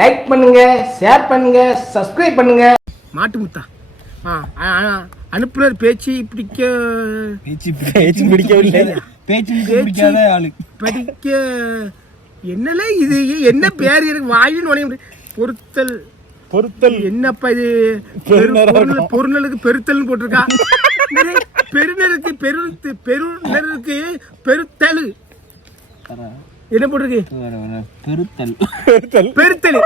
Like பண்ணுங்க, share பண்ணுங்க, subscribe பண்ணுங்க. மாட்டு முத்தா அனுப்புனர் பேச்சு பிடிக்கவில்லை. பேச்சு பிடிக்காத ஆளு படிக்க என்னல இது என்ன பேர் எனக்கு வாயின்னு உடைய பொருத்தல் பொருத்தல் என்னப்பா இது பொருளுக்கு பெருத்தல்னு போட்டிருக்கா. பெருநருக்கு பெருநருக்கு பெருத்தல் என்ன போட்டிருக்கு பெருத்தல்.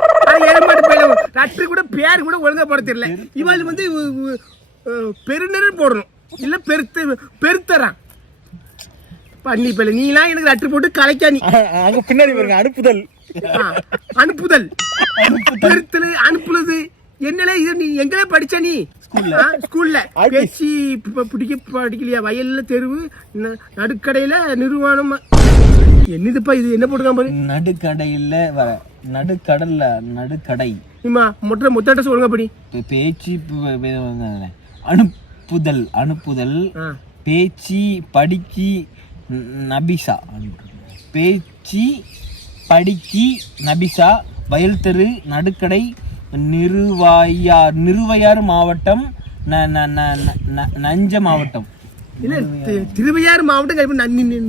நட்டு கூட பேர் கூட ஒழுங்கா போட தெரியல. இவாள் வந்து பெருநர் போடணும் இல்ல பெருத்தரான் பண்ணி பல நீலாம் எனக்கு நட்டு போட்டு கலைக்கா. நீ அங்க பின்னாடி பாருங்க அனுப்புதல் பெருத்தல் அனுப்புறது என்னல இது. நீ எங்க படிச்ச நீ ஸ்கூல்ல பேச்சு படிக்கலையா? வயல்ல தெருவு நடுக்கடையில நிறுவனம் என்னதுப்பா இது என்ன போட்டுருக்கான் பாரு. நடுக்கடை மொத்த சொல்லுங்க படி. பேச்சு அனுப்புதல் பேச்சு படிக்கி நபிசா பேச்சு படிக்கி நபிசா வயல் தெரு நடுக்கடை நிறுவையாறு மாவட்டம் நஞ்ச மாவட்டம். திருவையாறு மாவட்டம்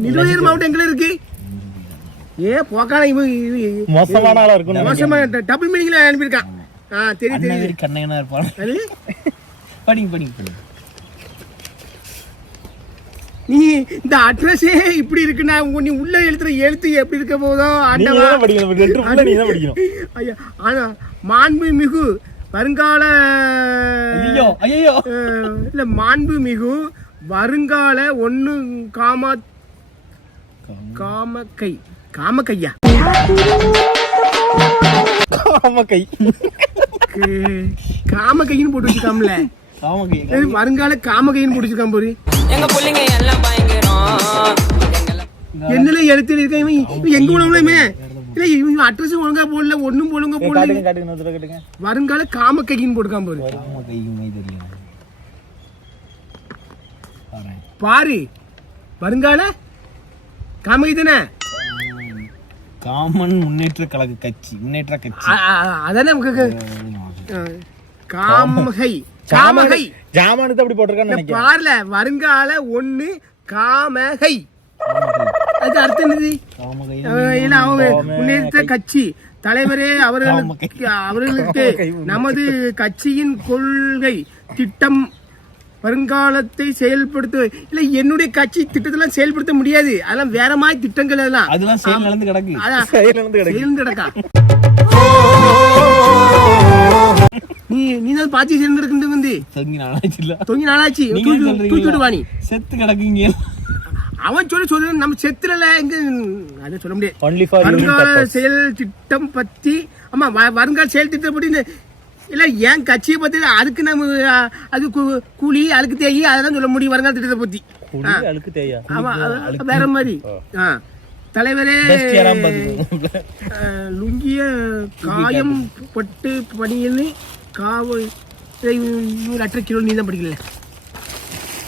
நிறுவையாறு மாவட்டம் எங்க இருக்கு? போக்கான மோசமான ஆளா இருக்கும். மோசமான டபுள் மீனிங்ல அனுப்பியிருக்கான். தெரியும் கண்ணையனா இருப்பான். படிங்க நீ இந்த அட்ரஸே இப்படி இருக்குன்னா நீ உள்ள எழுத்துற எழுத்து எப்படி இருக்க போதோ ஆனா மாண்பு மிகு வருங்கால இல்ல மாண்பு மிகு வருங்கால ஒண்ணு காமக்கையா காமக்கைன்னு போட்டு வச்சுக்காமல வருங்கால காமகைன்னு போட்டுருக்கான் போரு. என்னல எழுத்து இருக்க எங்க உணவுமே இல்ல இவங்க அட்ரஸ் ஒழுங்கா போடல ஒண்ணும் ஒழுங்கா போடல. வருங்கால காமக்கைன்னு போட்டுருக்கான் போரு. பாரு வருங்கால காமகை தானே காமன் முன்னேற்ற கட்சி அதானே காமகை ஜாமானத்தை அப்படி போட்டிருக்கான்னு பாருல வருங்கால ஒண்ணு காமகை அது அர்த்தம் என்னது? அவங்க முன்னேற்ற கட்சி தலைவரே அவர்களுக்கு நமது கட்சியின் கொள்கை திட்டம் வருங்காலத்தை செயல்படுத்த இல்ல என்னுடைய கட்சி திட்டத்தெல்லாம் செயல்படுத்த முடியாது. அதெல்லாம் வேற மாதிரி திட்டங்கள் அதெல்லாம் செயல் கிடக்கா. நீ தான் பாச்சி சேர்ந்து வந்து தொங்கி நாளாச்சு தூக்கிட்டு வாணி செத்து கிடக்குங்க. அவன் சொல்லி நம்ம செத்துல எங்க அதை சொல்ல முடியாது. வருங்கால செயல் திட்டம் பத்தி ஆமா வருங்கால செயல் திட்டம் பத்தி இல்ல என் கட்சியை பத்தி அதுக்கு நம்ம அது கூலி அழுக்கு தேயி அதெல்லாம் சொல்ல முடியும். வருங்கால திட்டத்தை பத்தி ஆமா வேற மாதிரி தலைவரே லுங்கிய காயம் பட்டு பணியில் காவல் அற்ற கிலோ நீ தான் படிக்கல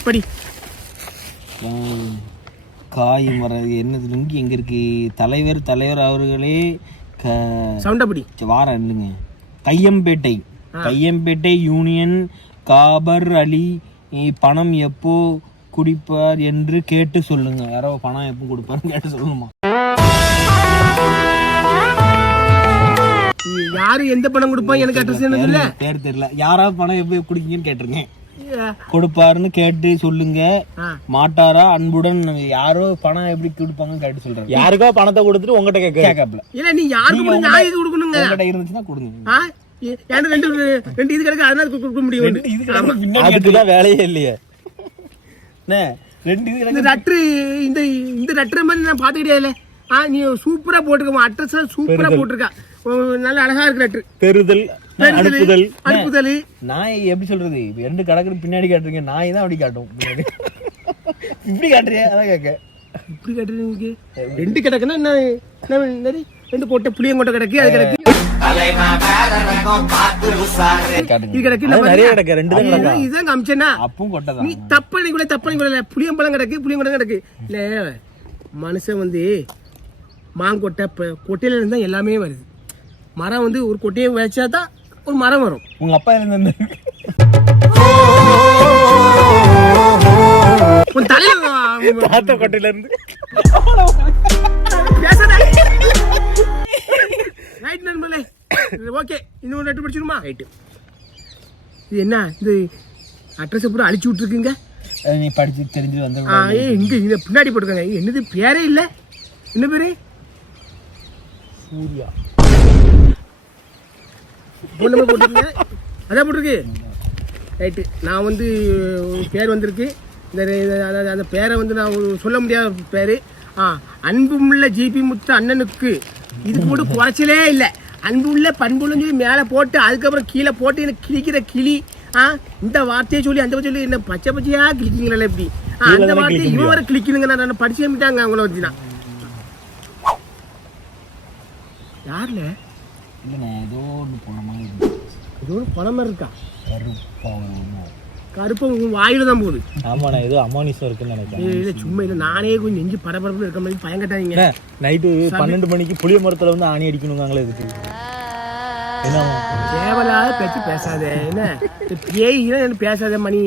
படி. காயம் வர என்னது லுங்கி எங்க இருக்கு? தலைவர் அவர்களே சவுண்டபடி வார இல்லைங்க. கையம்பேட்டை யூனியன் காபர் அலி பணம் எப்போ குடிப்பார் என்று கேட்டு சொல்லுங்க. யாரோ பணம் எப்போ கொடுப்பாருன்னு கேட்டு சொல்லுமா? யாரு எந்த பணம் கொடுப்பா எனக்கு அட்ரஸ் இல்ல பேர் தெரியல. யாராவது பணம் எப்போ குடிக்கீங்கன்னு கேட்டிருங்க. கொடுப்பாருன்னு கேட்டு சொல்லுங்க. மாட்டாரா அன்புடன் யாரோ பணம் எப்படி கொடுப்பாங்கன்னு கேட்டு சொல்றாங்க. யாருக்கோ பணத்தை கொடுத்துட்டு உங்ககிட்ட கேட்கல இல்ல நீ யாருக்கு நான் இது கொடுக்கணுங்க. உங்ககிட்ட இருந்துச்சுன்னா கொடுங்க. ரெண்டு இது கிடக்கு அதனால கொடுக்க முடியும். அதுக்குதான் வேலையே இல்லையே. இந்த ரட்டர் மாதிரி நான் பாத்துக்கிட்டே. நீ சூப்பரா போட்டுருக்க அட்ரஸ் சூப்பரா போட்டிருக்கா. நல்ல அழகா இருக்கு லெட்டர். பெறுதல் அனுப்புதல் நாய் எப்படி சொல்றது? ரெண்டு கடக்கு பின்னாடி காட்டுறீங்க. நாய் தான் அப்படி காட்டும். இப்படி காட்டுறியா? அதான் கேட்க இப்படி காட்டுறீங்க. ரெண்டு கிடக்குன்னா என்ன ரெண்டு போட்ட புளியங்கொட்டை கிடக்கு அது கிடக்கு இதுதான் அமிச்சனா அப்பவும் கொட்டை நீ தப்பணி கூட புளியம்பழம் கிடக்கு கிடக்கு இல்ல. மனுஷன் வந்து மாங்கொட்டை கொட்டையில இருந்தா எல்லாமே வருது. மரம் வந்து ஒரு கொட்டையை வச்சா தான் ஒரு மரம் வரும். உங்க அப்பா இருந்து உன் தலையில தாத்தா கொட்டையில இருந்து ரைட் நண்பர்களே. ஓகே, இன்னொரு லெட்டர் படிச்சிருமா? ரைட்டு. இது என்ன இது அட்ரஸ் பூரா அழிச்சு விட்டுருக்குங்க. நீ படிச்சு தெரிஞ்சு வந்து இங்க இங்க பின்னாடி போட்டுருக்காங்க. என்னது பேரே இல்லை? என்ன பேரு? சூர்யா. பொண்ணு போட்டுருங்க. அதான் போட்டிருக்கு. ரைட்டு. நான் வந்து பேர் வந்திருக்கு. அந்த பேரை வந்து நான் சொல்ல முடியாத பேர். அன்புமுள்ள ஜிபி முத்து அண்ணனுக்கு இதுக்கு மட்டும் குறைச்சலே இல்லை. அன்புள்ள பண்புள்ளன்னு சொல்லி மேலே போட்டு அதுக்கப்புறம் கீழே போட்டு எனக்கு கிழிக்கிற கிளி. இந்த வார்த்தையை சொல்லி அந்த சொல்லி என்ன பச்சை பச்சையா கிளிக்கிங்களா எப்படி? அந்த வார்த்தையை இவன் வர கிளிக்கணுங்க. நான் படிச்சு அமைட்டாங்க அவங்கள வச்சுனா. யாருல இல்லைண்ணே, ஏதோ ஒன்று போன மாதிரி ஏதோ ஒரு பழமா இருக்கா? கருப்பா கருப்பா உங்க வாயில தான் போகுது. ஆமாண்ணா, ஏதோ அமானிசம் இருக்குன்னு நினைக்கிறேன். இல்லை சும்மா இல்லை, நானே கொஞ்சம் நெஞ்சு பரபரப்பு இருக்க மாதிரி பயங்கட்டாங்க. நைட்டு 12 மணிக்கு புளிய மரத்துல வந்து ஆணி அடிக்கணுங்காங்களே இதுக்கு. தேவலாத பேச்சு பேசாத. என்ன பேய் பேசாத மணி.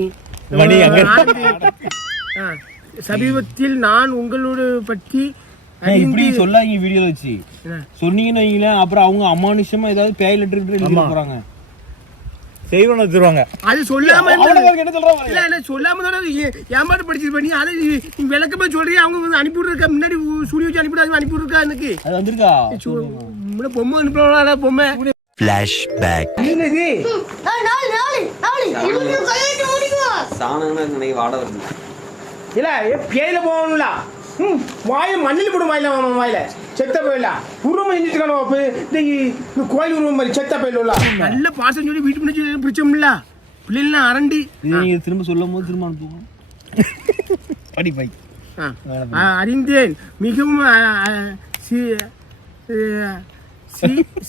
சமீபத்தில் நான் உங்களோட பற்றி இப்படி சொல்லாங்க வீடியோ வச்சு சொன்னீங்கன்னு வைங்களேன், அப்புறம் அவங்க அமானுஷமா ஏதாவது பேய் லெட்டர் எழுதி போறாங்க, செய்வன வச்சிருவாங்க. அது சொல்லாம என்ன சொல்றாங்க? இல்ல என்ன சொல்லாம தான ஏமாட்டு படிச்சிட்டு பண்ணி அதை விளக்கமா சொல்றீங்க. அவங்க வந்து அனுப்பி விட்டுருக்கா, முன்னாடி சுடி வச்சு அனுப்பி அனுப்பி விட்டுருக்கா. எனக்கு அது வந்திருக்கா பொம்மை அனுப்பினா பொம்மை ஃபிளாஷ்பேக். என்னது சாணம்னா நினைக்க வாட வருது. இல்ல பேயில போகணும்ல. வாயில மண்ணில் போடும். வாயில செத்த போயில உருவம் செஞ்சுட்டு கோயில் உருவம் மாதிரி செத்த போயில நல்ல பாசம் சொல்லி வீட்டு பண்ணி பிடிச்சோம்ல. பிள்ளைலாம் அரண்டி நீங்க திரும்ப சொல்லும் போது திரும்ப அனுப்புவோம். படி பை. அறிந்தேன். மிகவும்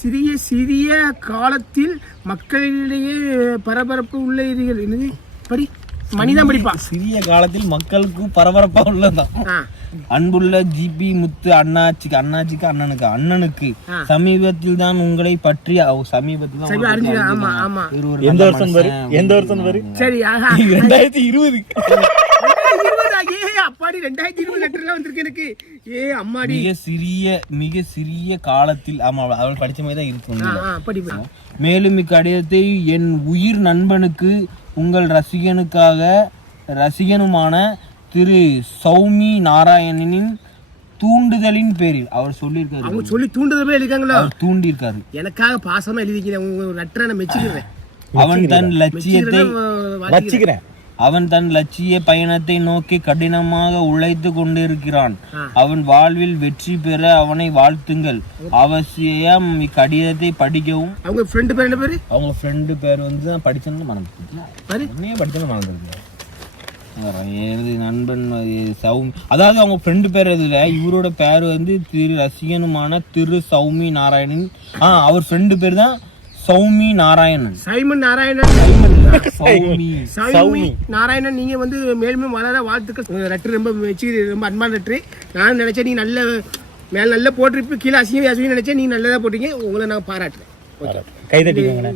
சிறிய சிறிய காலத்தில் மக்களிடையே பரபரப்பு உள்ளீர்கள். என்னது படி மணிதான் படிப்பா. சிறிய காலத்தில் மக்களுக்கு பரபரப்பா உள்ளதான். அன்புள்ள ஜிபி முத்து அண்ணனுக்கு சமீபத்தில் தான் உங்களை பற்றி சமீபத்தில் எந்த வருஷம் வரு? சரி 2020. அப்பாடி 2020 லெட்டர்ல வந்திருக்கு எனக்கு. அம்மாடி மிக சிறிய காலத்தில். ஆமா, அவள் படிச்ச மாதிரி தான் இருக்கும். மேலும் இக்கடிதத்தை என் உயிர் நண்பனுக்கு உங்கள் ரசிகனுமான திரு சௌமி நாராயணனின் தூண்டுதலின் பேரில் அவர் சொல்லியிருக்காரு. அவங்க சொல்லி தூண்டுதல் எழுதிருக்காங்களா? தூண்டி இருக்காரு. எனக்காக பாசமா எழுதிக்கிறேன். உங்க லெட்டரை மெச்சுக்கிறேன். அவன் தன் லட்சிய பயணத்தை நோக்கி கடினமாக உழைத்து கொண்டிருக்கிறான். அவன் வாழ்வில் வெற்றி பெற அவனை வாழ்த்துங்கள். அவசியம் இக்கடிதத்தை படிக்கவும். அவங்க ஃப்ரெண்டு பேர் என்ன பேரு? அவங்க ஃப்ரெண்டு பேர் வந்து படிச்சேன்னு மறந்துருக்கு. நண்பன் சௌமி, அதாவது அவங்க ஃப்ரெண்டு பேர் இதுல இவரோட பேர் வந்து திரு ரசிகனுமான திரு சௌமி நாராயணன். அவர் ஃப்ரெண்டு பேர் தான் சௌமி நாராயணன். சைமன் நாராயணன். சௌமி நாராயணன். நீங்க வந்து மேலும் வளர வாழ்த்துக்கள். லெட்டர் ரொம்ப ரொம்ப அன்பான லெட்டர். நான் நினைச்சேன் நீ நல்ல மேல நல்ல போட்டிருப்பு, கீழே அசிங்க நினைச்சேன். நீ நல்லதா போட்டீங்க. உங்களை நான் பாராட்டுறேன். கை தட்டிக்கோங்க.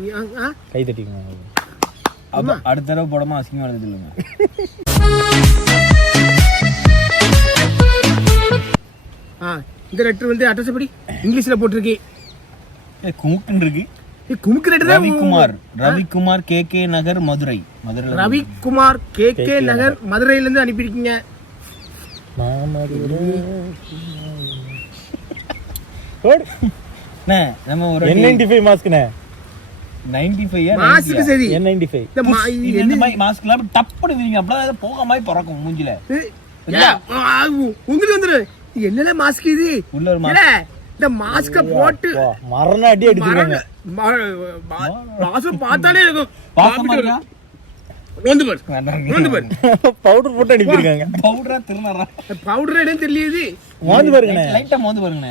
அடுத்த தடவை போடாம அசிங்கமா எழுதி சொல்லுங்க. இந்த லெட்டர் வந்து அட்ரஸ் எப்படி இங்கிலீஷ்ல போட்டிருக்கு. குமுக்குன்னு இருக்கு. ரவிக்குமார் கே நகர் மதுரை. ரவிக்குமார் கே நகர் மதுரையில இருந்து அனுப்பியிருக்கீங்க. நம்ம ஒரு N95 மாஸ்க்னே. 95 மாஸ்க் சரி. N95 இந்த மாஸ்க்ல டப்படி வீங்க அப்படியே போக மாதிரி பறக்கும் மூஞ்சில. உங்களுக்கு வந்து என்னல மாஸ்க் இது? உள்ள ஒரு மாஸ்க். இந்த மாஸ்க போட்டு மரண அடி அடிச்சிருக்காங்க. மாஸ்க் பார்த்தாலே இருக்கும். பாசமாரியா வந்து பாரு. பவுடர் போட்டு அனுப்பிருக்காங்க. பவுடரா திருநறா. பவுடர் எதுவும் தெரியல. மோந்து பாருங்க. லைட்டா மோந்து பாருங்க.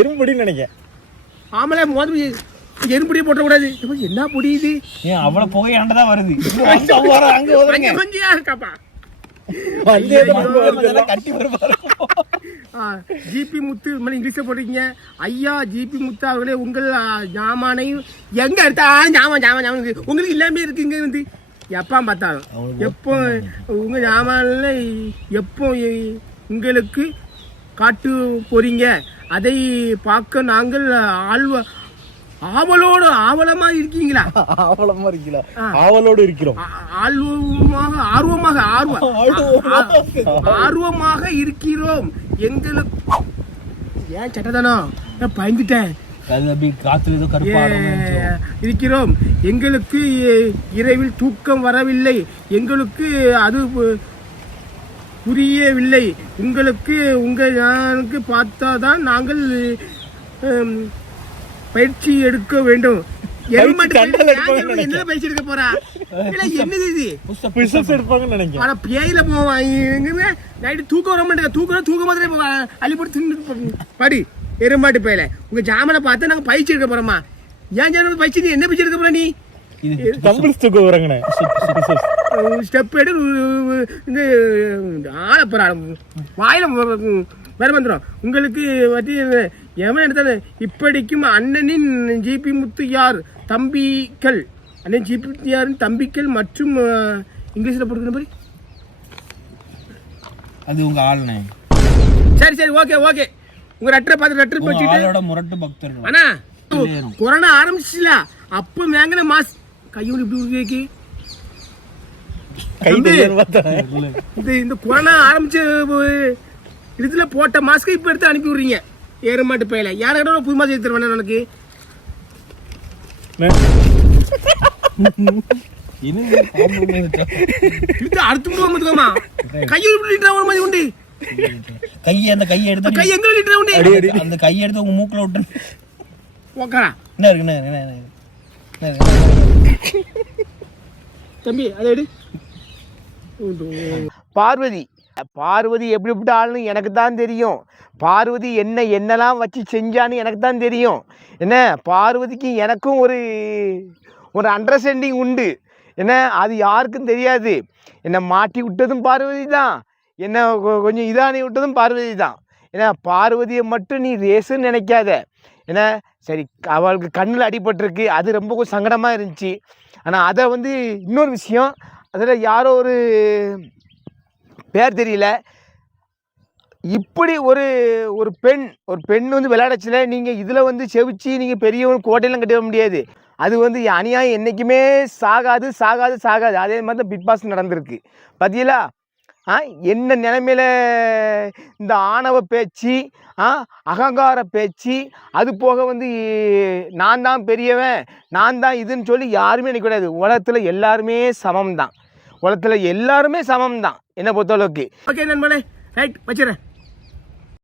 எறும்புடின்னு நினைக்கிறேன். ஆமல மோந்து எறும்புடியே போட்ட கூடாது. என்ன பொடி இது? ஏன் அவ்வளவு புகை ஆண்டதா வருது. அங்க வருங்க. கொஞ்சம் இருக்காப்பா. கட்டி வருவாரு. ஜிபி முத்து இங்கிலீஷ்ல போட்டிருக்கீங்க. ஐயா ஜிபி முத்து அவர்களே உங்கள் ஜாமானை எங்க எடுத்தா ஜாமான் உங்களுக்கு எல்லாமே இருக்குங்க வந்து எப்பா பார்த்தாலும் எப்போ உங்க ஜாமான்ல எப்போ உங்களுக்கு காட்டு போறீங்க அதை பார்க்க நாங்கள் ஆவலமா இருக்கீங்களா? ஆவலமா இருக்கீங்களா? ஆவலோடு இருக்கிறோம். ஆர்வமாக இருக்கிறோம். எங்களுக்கு ஏன் சட்டதானோ பயந்துட்டேன். காத்துல ஏதோ கருப்பா இருக்கிறோம். எங்களுக்கு இரவில் தூக்கம் வரவில்லை. எங்களுக்கு அது புரியவில்லை. உங்களுக்கு உங்களுக்கு பார்த்தாதான் நாங்கள் பயிற்சி எடுக்க வேண்டும். என்ன பயிற்சி எடுக்க போறா? என்னது இது? பேயில போவான் நைட்டு தூக்கம் வர மாட்டேங்க. தூக்க மாதிரி அள்ளி போட்டு தின்னு படி எருமாட்டு பேயில. உங்க ஜாமனை பார்த்து நாங்க பயிற்சி எடுக்க போறோமா? ஏன் ஜாமன் பயிற்சி என்ன பயிற்சி எடுக்க போற நீ? ஸ்டெப் எடு ஆளப்போற வாயில வேற வந்துடும் உங்களுக்கு பற்றி எவன் எடுத்தாரு. இப்படிக்கும் அண்ணனின் ஜிபி முத்து யார் தம்பிகள், அண்ணன் ஜிபி முத்து யாரின் தம்பிகள் மற்றும் இங்கிலீஷ்ல போட்டுக்கிற மாதிரி அது உங்க ஆளுநே. சரி ஓகே உங்க லெட்டரை பார்த்து லெட்டர் வச்சுட்டு முரட்டு பக்தர். ஆனா கொரோனா ஆரம்பிச்சுல அப்ப மேங்கன மாஸ் கையோடு இப்படி வைக்கி இந்த கொரோனா ஆரம்பிச்ச இதுல போட்ட மாஸ்க் இப்ப எடுத்து அனுப்பி விடுறீங்க ஏறுமாட்டு பையில. யார புது மாசம் எடுத்து தருவேன் எனக்கு அடுத்து விடுவோமா கையோடு ஒரு மாதிரி உண்டு. அந்த கையை எடுத்து கை எங்க லிட்டர் உண்டு. அந்த கையை எடுத்து உங்க மூக்குல விட்டு ஓகேடா என்ன இருக்கு தம்பி அதை எடு. பார்வதி எப்படி ஆளுன்னு எனக்கு தான் தெரியும். பார்வதி என்னெல்லாம் வச்சு செஞ்சான்னு எனக்கு தான் தெரியும். என்ன பார்வதிக்கு எனக்கும் ஒரு அண்டர்ஸ்டாண்டிங் உண்டு. என்ன அது யாருக்கும் தெரியாது. என்னை மாட்டி விட்டதும் பார்வதி தான், என்னை கொஞ்சம் இதானி விட்டதும் பார்வதி தான். ஏன்னா பார்வதியை மட்டும் நீ ரேசுன்னு நினைக்காத. ஏன்னா சரி அவளுக்கு கண்ணில் அடிபட்டிருக்கு, அது ரொம்ப கொஞ்சம் சங்கடமாக இருந்துச்சு. ஆனால் அதை இன்னொரு விஷயம், அதில் யாரோ ஒரு பேர் தெரியல, இப்படி ஒரு பெண் விளையாடச்சில நீங்கள் இதில் செவிச்சு நீங்கள் பெரிய ஒரு கோட்டையெல்லாம் கட்ட முடியாது. அது அநியாயம் என்றைக்குமே சாகாது. அதே மாதிரி தான் பிக் பாஸ் நடந்திருக்கு பார்த்தீங்களா? என்ன நிலைமையில இந்த ஆணவ பேச்சு, அகங்கார பேச்சு, அது போக நான் தான் பெரியவன், நான் தான் இதுன்னு சொல்லி யாருமே நினைக்கக்கூடாது. உலகத்தில் எல்லாருமே சமம் தான். என்னை பொறுத்தளவுக்கு. ஓகே நண்பர்களே, ரைட் வச்சுறேன்.